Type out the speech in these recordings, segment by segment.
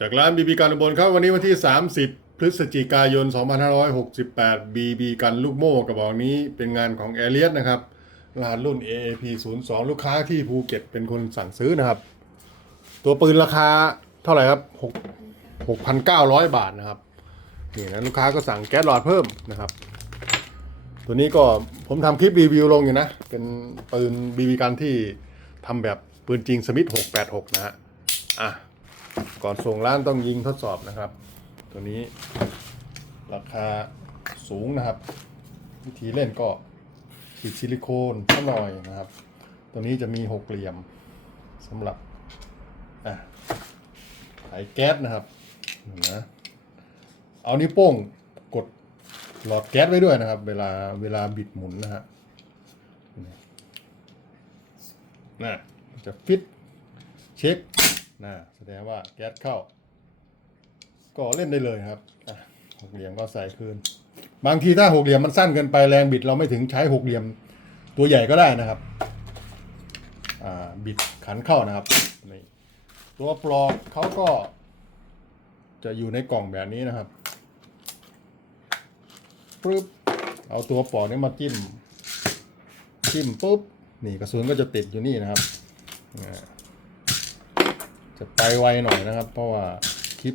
จากร้านบีบีกันบลครับวันนี้วันที่ 30 พฤศจิกายน 2568บีบีกันลูกโม่กระบอกนี้เป็นงานของแอเรียสนะครับรหัสรุ่น AAP 02 ลูกค้าที่ภูเก็ตเป็นคนสั่งซื้อนะครับ ตัวปืนราคาเท่าไหร่ครับ 6 6,900 บาทนะครับนี่นะลูกค้าก็สั่งแก๊สหลอดเพิ่มนะครับ ตัวนี้ก็ผมทำคลิปรีวิวลงอยู่นะ เป็นปืนบีบีกันที่ทำแบบปืนจริงสมิธ686 นะฮะอะ ก่อนส่งร้านต้องยิงทดสอบนะครับ ตัวนี้ราคาสูงนะครับ วิธีเล่นก็ฉีดซิลิโคนสักหน่อยนะครับ ตัวนี้จะมีหกเหลี่ยมสำหรับอะไขแก๊สนะครับนะเอานิ้วโป้งกดหลอดแก๊สไว้ด้วยนะครับ เวลาเวลาบิดหมุนนะฮะนะจะฟิตเช็ค นะแสดงว่าแก๊สเข้า ก็เล่นได้เลยครับหกเหลี่ยมก็ใส่คืน บางทีถ้าหกเหลี่ยมมันสั้นเกินไปแรงบิดเราไม่ถึงใช้หกเหลี่ยมตัวใหญ่ก็ได้นะครับบิดขันเข้านะครับนี่ตัวปลอกเขาก็ จะอยู่ในกล่องแบบนี้นะครับปึ๊บเอาตัวปลอกนี้มาจิ้มจิ้มปุ๊บนี่กระสุนก็จะติดอยู่นี่นะครับ จะไปไวหน่อยนะครับ เพราะว่าคลิป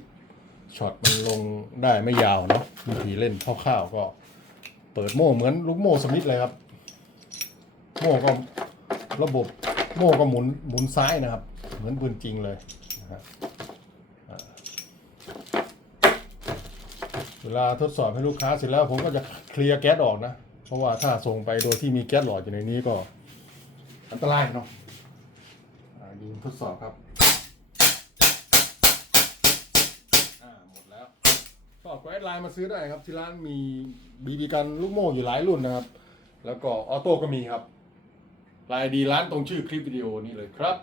ช็อตมันลงได้ไม่ยาวเนาะวิธีเล่นคร่าวๆก็ เปิดโม่เหมือนลูกโม่สมิธเลยครับ โม่ก็ระบบโม่ก็หมุนหมุนซ้ายนะครับ เหมือนปืนจริงเลยนะเวลาทดสอบให้ลูกค้าเสร็จแล้วผมก็จะเคลียร์แก๊สออกนะ เพราะว่าถ้าส่งไปโดยที่มีแก๊สหลอดอยู่ในนี้ก็ อันตรายเนาะยิงทดสอบครับ อ่าหมดแล้ว ก็แอดไลน์มาซื้อได้ครับ ที่ร้านมีบีบีกันลูกโม่อยู่หลายรุ่นนะครับ แล้วก็ออโต้ก็มีครับลายดีร้านตรงชื่อคลิปวิดีโอนี้เลยครับ